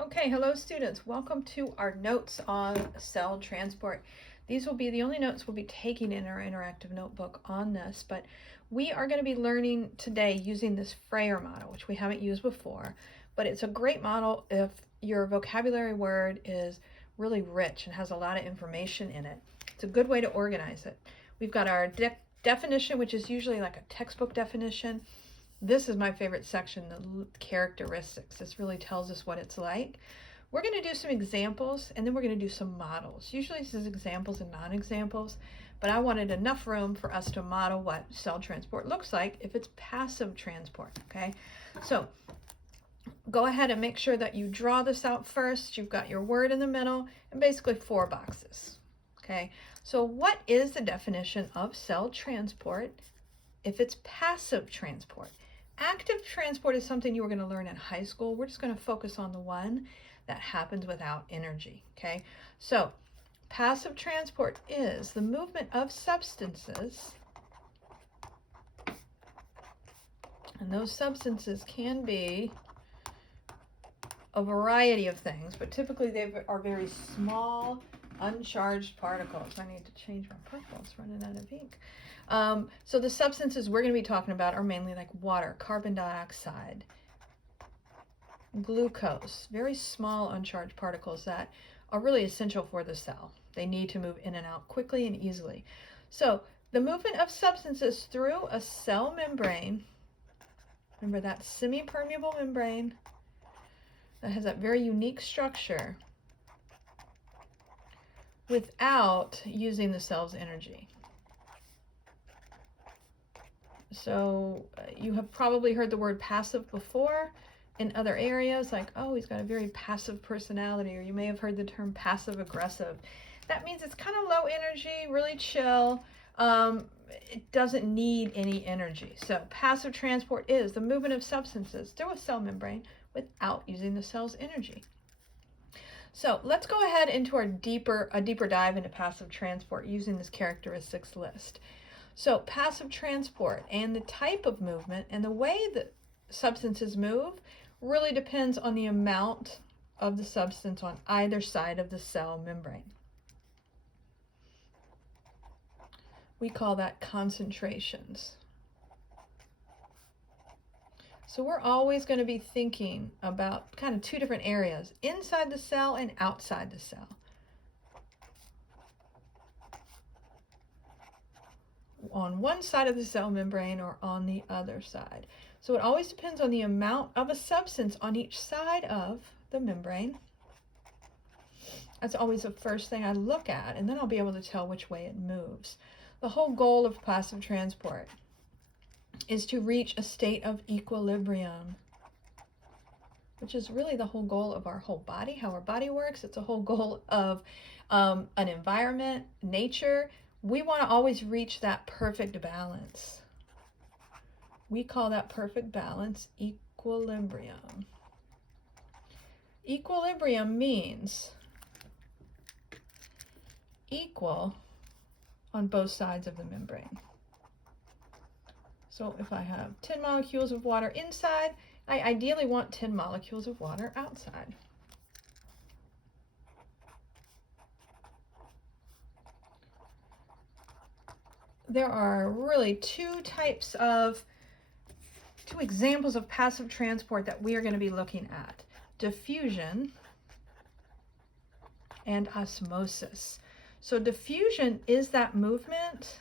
Okay, hello students. Welcome to our notes on cell transport. These will be the only notes we'll be taking in our interactive notebook on this, but we are going to be learning today using this Frayer model, which we haven't used before, but it's a great model if your vocabulary word is really rich and has a lot of information in it. It's a good way to organize it. We've got our definition, which is usually like a textbook definition. This is my favorite section, the characteristics. This really tells us what it's like. We're going to do some examples, and then we're going to do some models. Usually this is examples and non-examples, but I wanted enough room for us to model what cell transport looks like if it's passive transport, okay? So go ahead and make sure that you draw this out first. You've got your word in the middle and basically 4 boxes, okay? So what is the definition of cell transport if it's passive transport? Active transport is something you were going to learn in high school. We're just going to focus on the one that happens without energy, okay? So passive transport is the movement of substances, and those substances can be a variety of things, but typically they are very small, uncharged particles. I need to change my purple, it's running out of ink. So the substances we're going to be talking about are mainly like water, carbon dioxide, glucose, very small uncharged particles that are really essential for the cell. They need to move in and out quickly and easily. So the movement of substances through a cell membrane, remember that semi-permeable membrane that has that very unique structure, without using the cell's energy. So you have probably heard the word passive before in other areas, like, oh, he's got a very passive personality, or you may have heard the term passive aggressive. That means it's kind of low energy, really chill. It doesn't need any energy. So passive transport is the movement of substances through a cell membrane without using the cell's energy. So let's go ahead into a deeper dive into passive transport using this characteristics list. So passive transport and the type of movement and the way that substances move really depends on the amount of the substance on either side of the cell membrane. We call that concentrations. So we're always going to be thinking about kind of 2 different areas, inside the cell and outside the cell. On one side of the cell membrane or on the other side. So it always depends on the amount of a substance on each side of the membrane. That's always the first thing I look at, and then I'll be able to tell which way it moves. The whole goal of passive transport is to reach a state of equilibrium, which is really the whole goal of our whole body, how our body works. It's a whole goal of an environment, nature. We want to always reach that perfect balance. We call that perfect balance equilibrium. Equilibrium means equal on both sides of the membrane. So if I have 10 molecules of water inside, I ideally want 10 molecules of water outside. There are really 2 examples of passive transport that we are going to be looking at: diffusion and osmosis. So diffusion is that movement,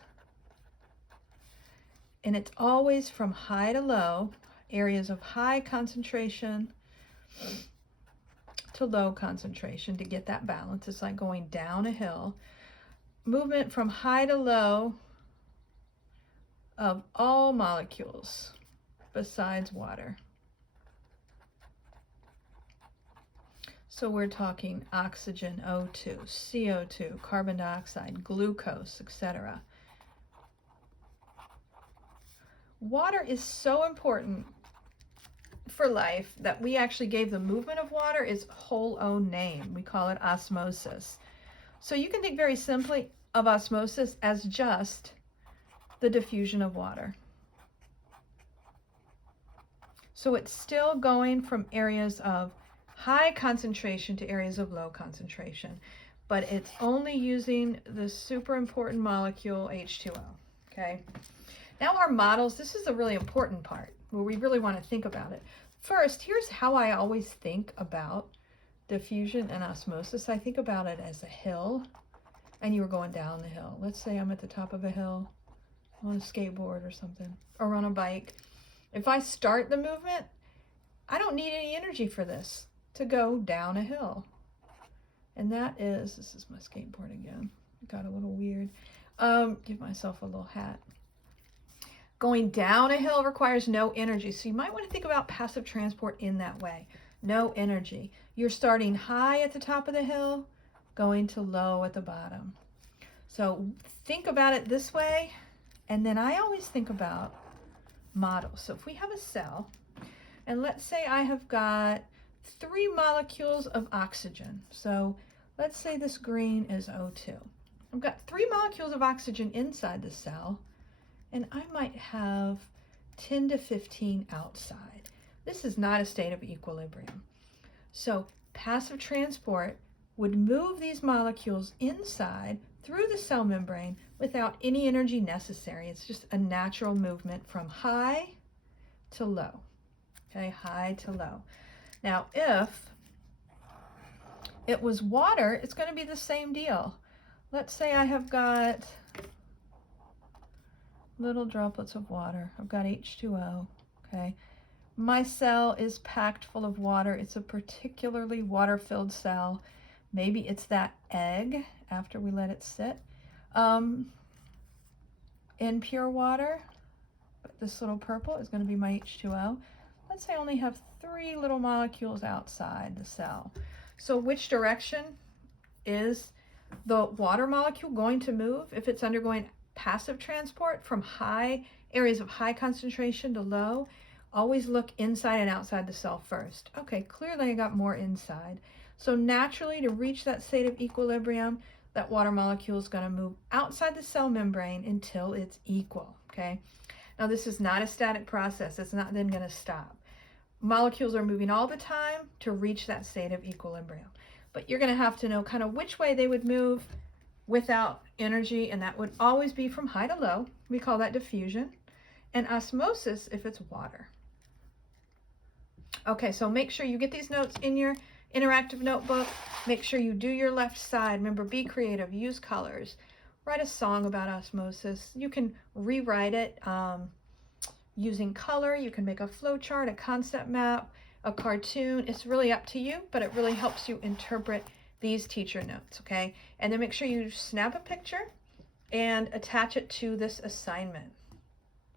and it's always from high to low, areas of high concentration to low concentration to get that balance. It's like going down a hill. Movement from high to low of all molecules besides water. So we're talking oxygen, O2, CO2, carbon dioxide, glucose, etc. Water is so important for life that we actually gave the movement of water its whole own name. We call it osmosis. So you can think very simply of osmosis as just the diffusion of water. So it's still going from areas of high concentration to areas of low concentration, but it's only using the super important molecule H2O, okay? Now our models, this is a really important part where we really want to think about it. First, here's how I always think about diffusion and osmosis. I think about it as a hill, and you're going down the hill. Let's say I'm at the top of a hill on a skateboard or something, or on a bike. If I start the movement, I don't need any energy for this to go down a hill. And that is, this is my skateboard again. It got a little weird. Give myself a little hat. Going down a hill requires no energy. So you might want to think about passive transport in that way. No energy. You're starting high at the top of the hill, going to low at the bottom. So think about it this way. And then I always think about models. So if we have a cell, and let's say I have got 3 molecules of oxygen. So let's say this green is O2. I've got 3 molecules of oxygen inside the cell, and I might have 10 to 15 outside. This is not a state of equilibrium. So passive transport would move these molecules inside through the cell membrane without any energy necessary. It's just a natural movement from high to low. Okay, high to low. Now, if it was water, it's going to be the same deal. Let's say I have got little droplets of water. I've got H2O, okay? My cell is packed full of water. It's a particularly water-filled cell. Maybe it's that egg after we let it sit in pure water. But this little purple is going to be my H2O. Let's say I only have 3 little molecules outside the cell. So which direction is the water molecule going to move if it's undergoing passive transport from high areas of high concentration to low? Always look inside and outside the cell first. Okay, clearly I got more inside. So naturally, to reach that state of equilibrium, that water molecule is going to move outside the cell membrane until it's equal, okay? Now this is not a static process. It's not then going to stop. Molecules are moving all the time to reach that state of equilibrium. But you're going to have to know kind of which way they would move without energy, and that would always be from high to low. We call that diffusion. And osmosis if it's water. Okay, so make sure you get these notes in your interactive notebook. Make sure you do your left side. Remember, be creative, use colors. Write a song about osmosis. You can rewrite it using color. You can make a flow chart, a concept map, a cartoon. It's really up to you, but it really helps you interpret these teacher notes, okay? And then make sure you snap a picture and attach it to this assignment.